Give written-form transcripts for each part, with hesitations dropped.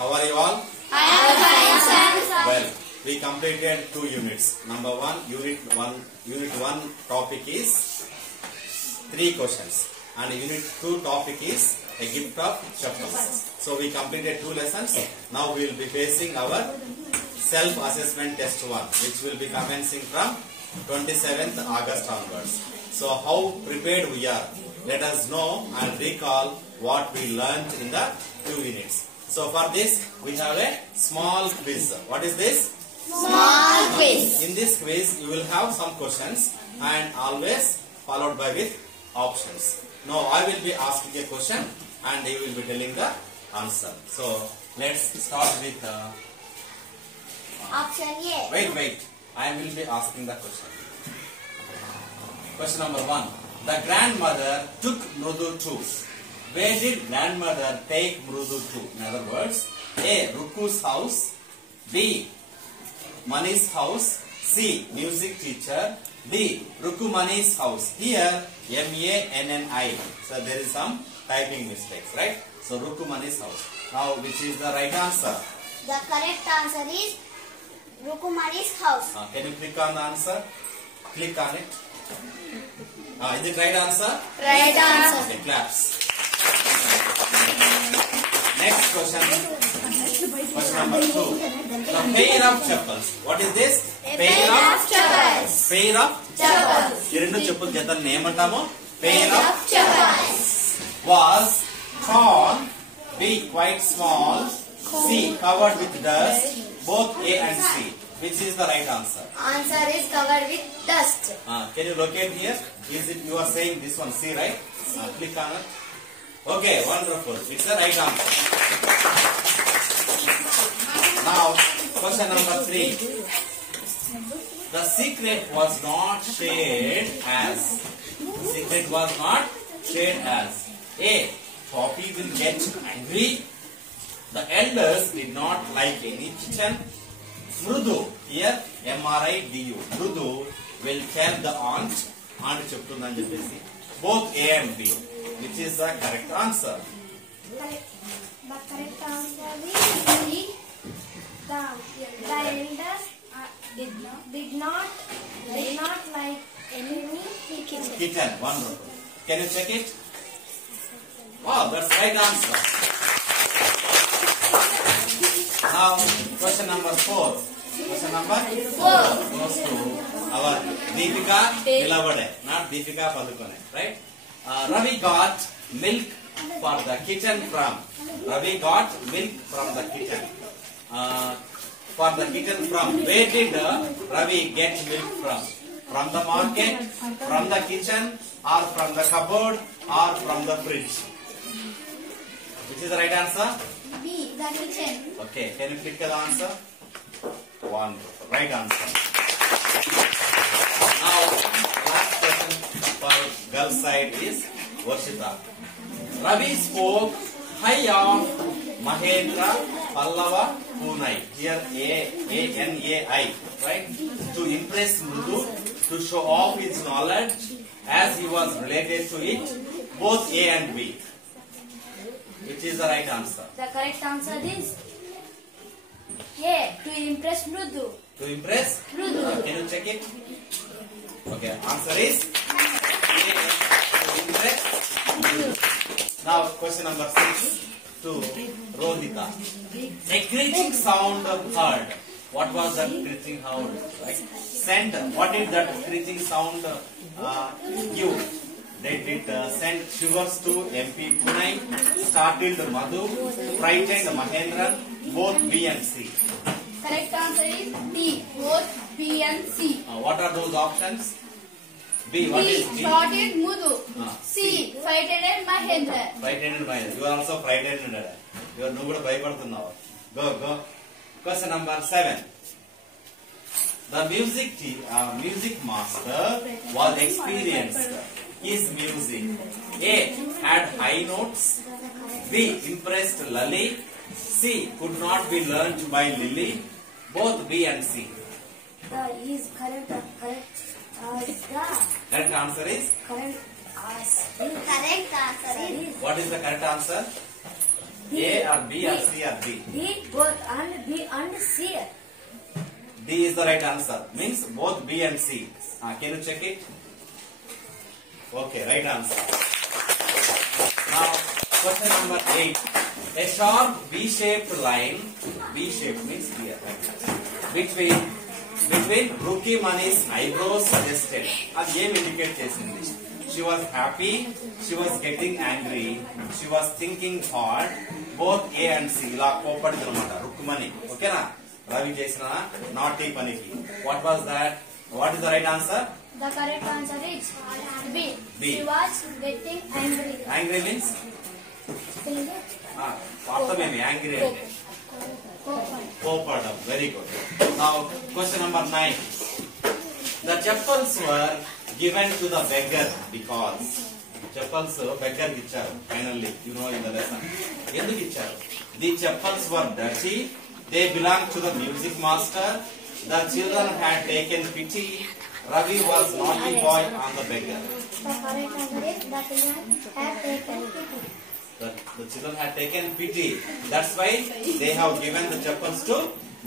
How are you all? I am fine, sir. Well, we completed 2 units. Number 1, unit 1 topic is 3 questions, and unit 2 topic is a gift of chappals. So we completed 2 lessons. Now we will be facing our self-assessment test 1, which will be commencing from 27th August onwards. So how prepared we are? Let us know and recall what we learned in the 2 units. So for this, we have a small quiz. What is this? Small quiz. In this quiz, you will have some questions and always followed by with options. Now I will be asking a question and you will be telling the answer. So let's start with Option A. wait. I will be asking the question. Question number 1. The grandmother took Mrudu to. Where did grandmother take Mrudu to? In other words, A. Ruku's house, B. Mani's house, C. Music teacher, D. Ruku Mani's house. Here M-A-N-N-I. So there is some typing mistakes, right? So Ruku Mani's house. Now which is the right answer? The correct answer is Rukumari's house. Can you click on the answer? Click on it. Is it right answer? Right answer. Okay, claps. Next question. Question number 2. The pair of chappals. What is this? Pair of chappals. Pair of Chappals. ఈ రెండు చెప్పుల జతని ఏమంటాము? Pair of chappals. was torn, B. quite small, C. covered with dust, both A and C. Which is the right answer? Answer is covered with dust. Can you locate here? Is it you are saying this one C, right? Click on it. Okay, wonderful. It's the right answer. Now, question number 3. The secret was not shared as. Secret was not shared as. A. Poppy will get angry. The elders did not like any kitchen. Mrudu, here M-R-I-D-U. Mrudu will tell the aunt చెప్తుందని చెప్పేసి. Both A and B. Which is the correct answer? The correct answer is B. The elders did not like any Kitchen. Wonderful. Can you check it? Wow, that's right answer. Now, question number 4. Question number 4 goes to our Deepika Nilavade, not Deepika Padukone, right? Ravi got milk for the kitchen from. Ravi got milk from the kitchen. For the kitchen from. Where did Ravi get milk from? From the market, from the kitchen, or from the cupboard, or from the fridge? Which is the right answer? B. The kitchen. Okay, can you click the answer? Wonderful, right answer. Now, last question for girl side is Varshita. Ravi spoke high of Mahendra, Pallava, Punai. Here A-N-A-I, right? To impress Mrudu, to show off his knowledge as he was related to it, both A and B. Which is the right answer? The correct answer is A. To impress Mrudu. To impress? Mrudu. Can you check it? Okay, answer is A. To impress Mrudu. Now, question number 6 to Rodhika. A screeching sound heard. What was that screeching sound? Right? Send. What did that screeching sound give? Did it send shivers to MP Punai, startled Madhu, frightened Mahendra, both B and C? Correct answer is D. Both B and C. What are those options? B. What D. is B? Started Mudhu. C. Frightened Mahendra. Frightened Mahendra. You are also frightened. You are nobody bhaypadutunnavu. Go. Question number 7. The music master was experienced. His music. A. Had high notes. B. Impressed Lali. C. Could not be learnt by Lily. Both B and C. Correct answer is? Correct answer is. What is the correct answer? A or B or C or D? D both and B and C. D is the right answer. Means both B and C. Can you check it? Okay, right answer. Now, question number 8. A sharp V-shaped line, V-shaped means here, between Rukmani's eyebrows suggested. That game indicate chesindi. She was happy, she was getting angry, she was thinking hard. Both A and C ఇలా కోపడింది అన్నమాట రుక్మణి. ఓకేనా? రవి చేసిన నాటి పనికి. What was that? What is the right answer? The correct answer is B. B. She was getting angry. Angry means? అర్థమేమి angry అంటే కోపడం. Very good. Now question number 9. The chappals were given to the beggar because chappals beggar కి ఇచ్చారు. Finally, you know in the lesson. ఎందుకు ఇచ్చారు? The chappals were dirty. They belonged to the music master. The children had taken pity. Ravi was naughty boy on the beggar. The correct answer is the children had taken pity. The children had taken pity. That's why they have given the chappals to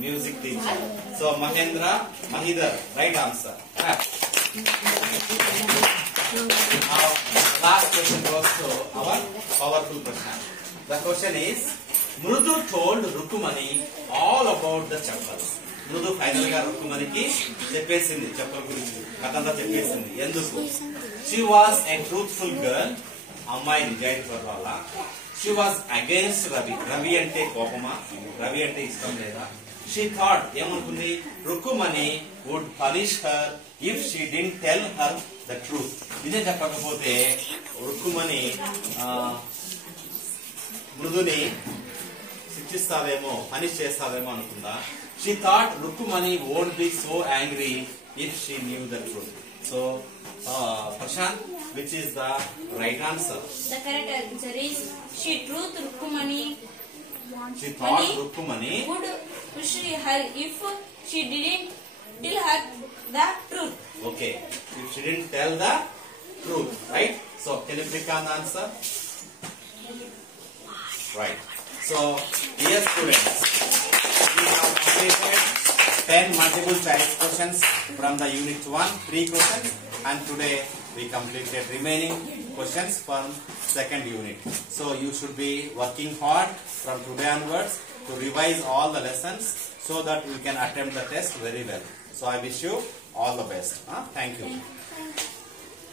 music teacher. So Mahendra, Mahidhar, right answer. Now last question goes to our powerful question. The question is, Mrudu told Rukmani all about the chappals. Mrudu final గా రుక్మణికి చెప్పేసింది చెప్పల గురించి కథంతా చెప్పేసింది. ఎందుకు? She was a truthful girl. అమ్మాయి నిజాయితీ పర్వాల. She was against Ravi. Ravi అంటే కోపమా? Ravi అంటే ఇష్టం లేదా? She thought ఏమనుకుంది? Rukmani would punish her if she didn't tell her the truth. నిజం చెప్పకపోతే రుక్మణి మృదుని శిక్షిస్తాదేమో, పనిష్ చేస్తాదేమో అనుకుందా. She thought Rukmani won't be so angry if she knew the truth. So, Prashant, which is the right answer? The correct answer is she thought Rukmani would push her if she didn't tell her the truth. Okay, if she didn't tell the truth, right? So, can you click on the answer? Right. So, dear students, we have completed 10 multiple choice questions from the unit 1, 3 questions, and today we completed remaining questions from second unit. So you should be working hard from today onwards to revise all the lessons so that we can attempt the test very well. So I wish you all the best. Thank you.